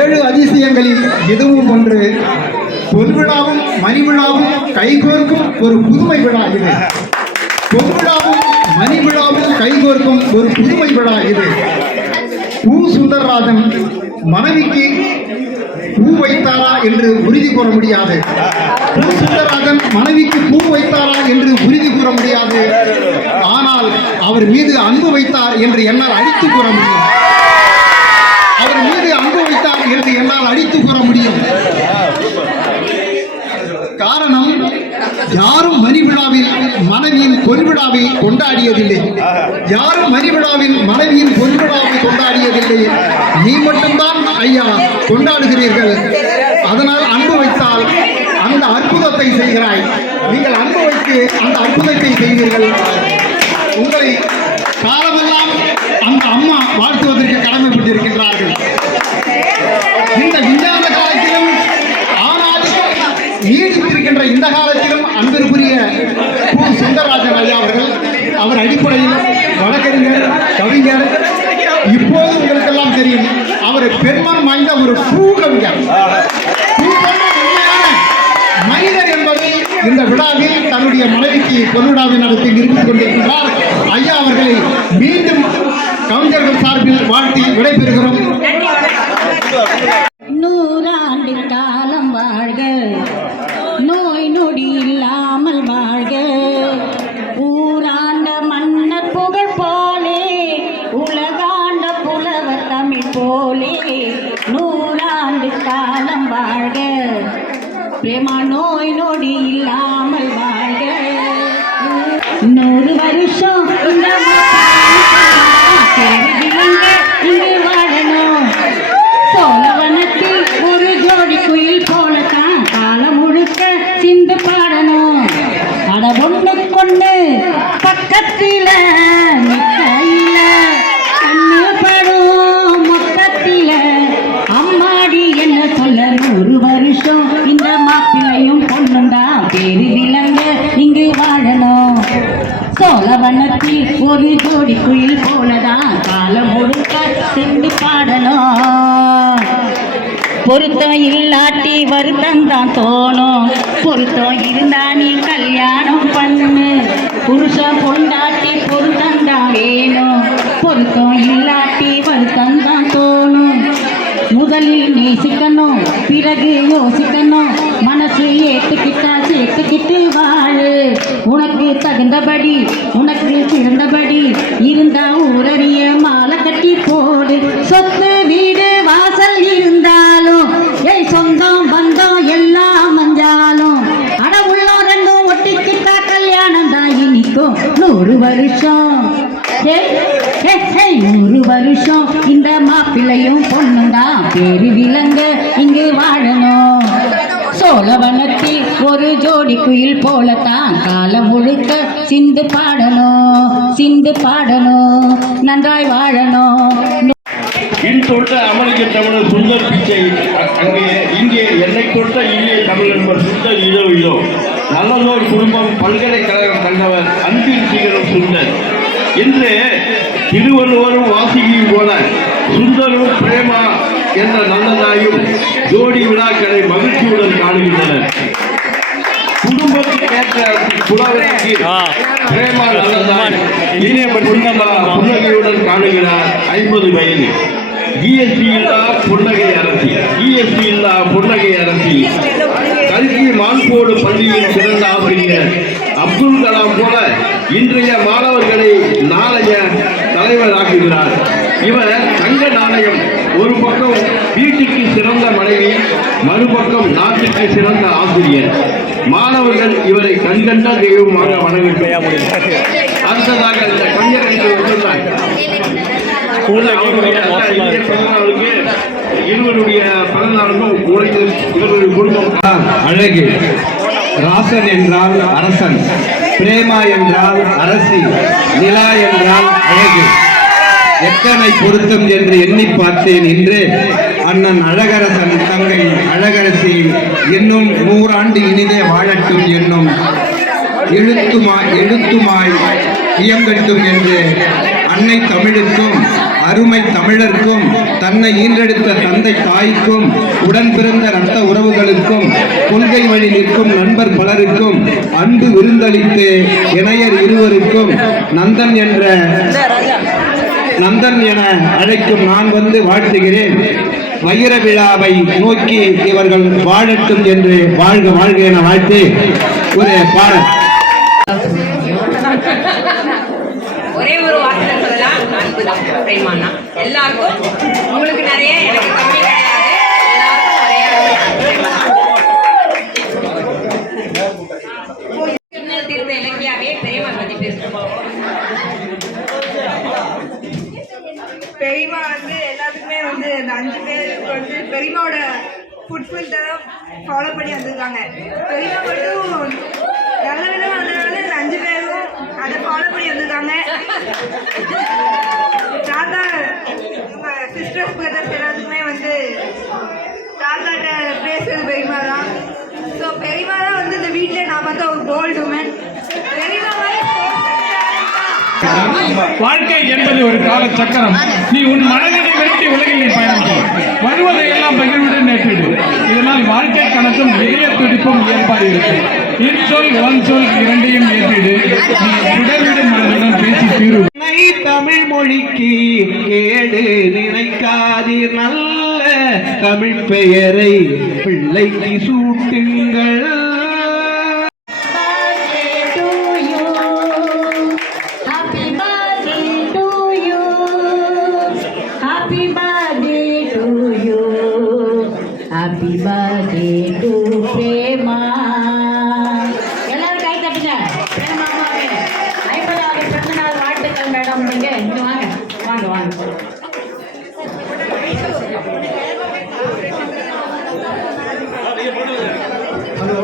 ஏழு அதிசயங்களில் இதுவும் ஒன்று. பொன்விழாவும் மணிவிழாவும் கைகோர்க்கும் ஒரு புதுமை விழா இது. பொன்விழாவும் மணிவிழாவும் கைகோர்க்கும் ஒரு புதுமை விழா இது. பூ சுந்தரராஜன் மனைவிக்கு பூ வைத்தாரா என்று உறுதி கூற முடியாது. பூ சுந்தரராஜன் மனைவிக்கு பூ வைத்தாரா என்று உறுதி கூற முடியாது. ஆனால் அவர் மீது அன்பு வைத்தார் என்று என்னால் அடித்து கூற முடியும். அவர் மீது அன்பு வைத்தார் என்று என்னால் அடித்து கூற முடியும். காரணம், யாரும் மணிவிழாவில் மனைவியின் பொன்விழாவை கொண்டாடியதில்லை. யாரும் மணிவிழாவில் மனைவியின் பொன்விழாவை கொண்டாடியதில்லை. நீ மட்டும்தான் ஐயா கொண்டாடுகிறீர்கள். அதனால் அன்பு வைத்தால் அந்த அற்புதத்தை செய்கிறாய். நீங்கள் அன்பு வைத்து அந்த அற்புதத்தை செய்தீர்கள். உங்களை காலமெல்லாம் அந்த அம்மா வாழ்த்துவதற்கு கடமைப்பட்டிருக்கின்றார்கள். இந்த விஞ்ஞான காலத்திலும் ஆனாலும் நீடித்திருக்கின்ற இந்த காலத்திலும் அன்பிற்குரிய பூ சுந்தரராஜன் ஐயா அவர்கள், அவர் அடிப்படையில் வழக்கறிஞர், கவிஞர். இப்போது உங்களுக்கெல்லாம் தெரியும், அவர் பெருமன் வாய்ந்த ஒரு பூ கவிஞர். மனிதர் என்பதை இந்த விழாவில் தன்னுடைய மனைவிக்கு பொன்விழாவை நடத்தி நிறுத்திக் கொண்டிருக்கிறார். ஐயா அவர்களை மீண்டும் கவிஞர்கள் சார்பில் வாழ்த்தி விடைபெறுகிறோம். 100 ஆண்டு காலம் வாழ்க, நோய் நொடி இல்லாமல் வாழ்க, ஊராண்ட மன்னர் புகழ் போலே, உலகாண்ட புலவர் தமிழ் போலே, 100 ஆண்டு காலம் வாழ்க, பிரேமா நோய் நொடி இல்லாமல் வாழ்க. 100 வருஷம் இந்த இங்கு வாழணும். சோழவனத்தில் ஒரு ஜோடி குயில் போலத்தான் காலம் முழுக்க சிந்து பாடணும். அட ஒண்ணு கொண்டு பக்கத்தில நிக்கையில கண்ணு படும் மொத்தத்தில அம்மாடி என்ன சொல்ல 100 வருஷம் இந்த மாப்பிள்ளையும் பொண்ணுண்டா பேரு விளங்க இங்கு வாழணும். சோழவனத்தில் ஒரு ஜோடி குயில் போலதான் காலம் முழுக்க சிந்து பாடணும். பொருத்தம் இல்லாட்டி வருத்தம் தான் தோணும். பொருத்தம் இருந்தா நீ கல்யாணம் பண்ணு. புருஷன் பொண்டாட்டி பொருத்தம் தான் வேணும். பொருத்தம் இல்லாட்டி வருத்தம் தான் தோணும். முதலில் நேசிக்கணும், பிறகு யோசிக்கணும். மனசு ஏத்துக்கிட்டா சேர்த்துக்கிட்டு வாழு. உனக்கு தகுந்தபடி உனக்கு சிறந்தபடி இருந்தா ஊரறிய மாலை கட்டி போடு. சொத்து வீடு வாசல் இருந்தாலும் சொந்தம் சோழவனத்தில் ஒரு ஜோடி குயில் போலத்தான் காலம் முழுக்க சிந்து பாடணும் நன்றாய் வாழணும். இன் தொட்ட அமெரிக்க தமிழர் சுந்தர் பிச்சை இங்கே என்னை தொட்ட இந்திய தமிழ் என்பவர் சுந்தர் இதோ நல்லதோர் குடும்பம் பல்கலைக்கழகம் கண்டவர் அன்பின் சீகரம் சுந்தர். இன்று திருவள்ளுவரும் வாசிகியும் போல சுந்தரும் பிரேமா என்ற நல்லதாயும் ஜோடி விழாக்களை மகிழ்ச்சியுடன் காணுகின்றனர். குடும்பத்தில் ஏற்ற புலவருக்கு பிரேமா நல்லதாய் புன்னகையுடன் காணுகிறார் 50 வயது. ஜிஎஸ்டி இல்லா புன்னகை அரசி கல்வி மான்போடு பள்ளியில் சிறந்த ஆசிரியர் அப்துல் கலாம் போல இன்றைய மாணவர்களை நாளைய தலைவராக்குகிறார். இவர் தங்க நாணயம். ஒரு பக்கம் வீட்டுக்கு சிறந்த மனைவி, மறுபக்கம் நாட்டுக்கு சிறந்த ஆசிரியர். மாணவர்கள் இவரை கண்கண்ட தெய்வமாக வணங்குகிறார். அடுத்ததாக இந்த கவிஞர் என்று வந்துள்ளார். இருவருடைய பிறந்தநாளுக்கும் இவருடைய குடும்பம் அழகு. ராசன் என்றால் அரசன், பிரேமா என்றால் அரசி, நிலா என்றால் அழகு. எத்தனை பொருத்தம் என்று எண்ணி பார்த்தேன் இன்று. அண்ணன் அழகரசன் தங்கை அழகரசி இன்னும் 100 ஆண்டு இனிதே வாழட்டும் என்னும் எழுத்துமாய் இயங்கட்டும் என்று அன்னை தமிழுக்கும் அருமை தமிழர்க்கும் தன்னை ஈன்றெடுத்த தந்தை தாய்க்கும் உடன் பிறந்த இரத்த உறவுகளுக்கும் கொள்கை வழி நிற்கும் நண்பர் பலருக்கும் அன்பு விருந்தளித்து இணையர் இருவருக்கும் நந்தன் என அழைக்கும் நான் வந்து வாழ்த்துகிறேன். வைர விழாவை நோக்கி இவர்கள் வாழட்டும் என்று வாழ்க என வாழ்த்து ஒரு பாடல். ஒரே ஒரு வார்த்தை சொல்லலாம், அன்புதான் பிரேமானா. எல்லாருக்கும் உங்களுக்கு நிறைய, எனக்கு கம்மி கிடையாது. எல்லாருக்கும் தீர்த்த இலக்கியாவே பிரேமா பத்தி பேசுறோம். பெரியமா வந்து எல்லாத்துக்குமே வந்து அந்த 5 பேருக்கு வந்து பெரியமாவோட ஃபுட்பிரிண்ட் தான் ஃபாலோ பண்ணி வந்திருக்காங்க. பெரியமா மட்டும் நல்ல விதமாக வந்ததுனால இந்த 5 பேரும் அதை ஃபாலோ பண்ணி வந்திருக்காங்க. தாத்தா உங்கள் சிஸ்டர்ஸ் பிரதர்ஸ் எல்லாத்துக்குமே வந்து தாத்தாட்ட பேசுறது பெரியமா தான். ஸோ பெரியமா தான் வந்து இந்த வீட்டில் நான் பார்த்தா ஒரு போல்டு உமன். பெரியமா வாழ்க்கை என்பது ஒரு கால சக்கரம். நீ உன் மனதினை விரட்டி உலகில் நீ பயணிக்கும் வருவதை எல்லாம் பகிர்வுடன் நேற்றிடு. இதனால் வாழ்க்கை கணக்கும் இதய துடிப்பும் இயல்பாக இருக்கும். இன்சொல் ஒன் சொல் இரண்டையும் ஏற்றிடு. நீ உடல்விடும் மனதுடன் பேசி தீர்வு. தமிழ் மொழிக்கு கேடு நினைக்காதீர், நல்ல தமிழ் பெயரை பிள்ளைக்கு சூட்டுங்கள். Happy birthday to Prema. எல்லாரும் கை தட்டுங்க. பிரேமா அம்மாவே 50வது பிறந்த நாள் வாழ்த்துக்கள் மேடம். நீங்க இங்க வாங்க. ஹலோ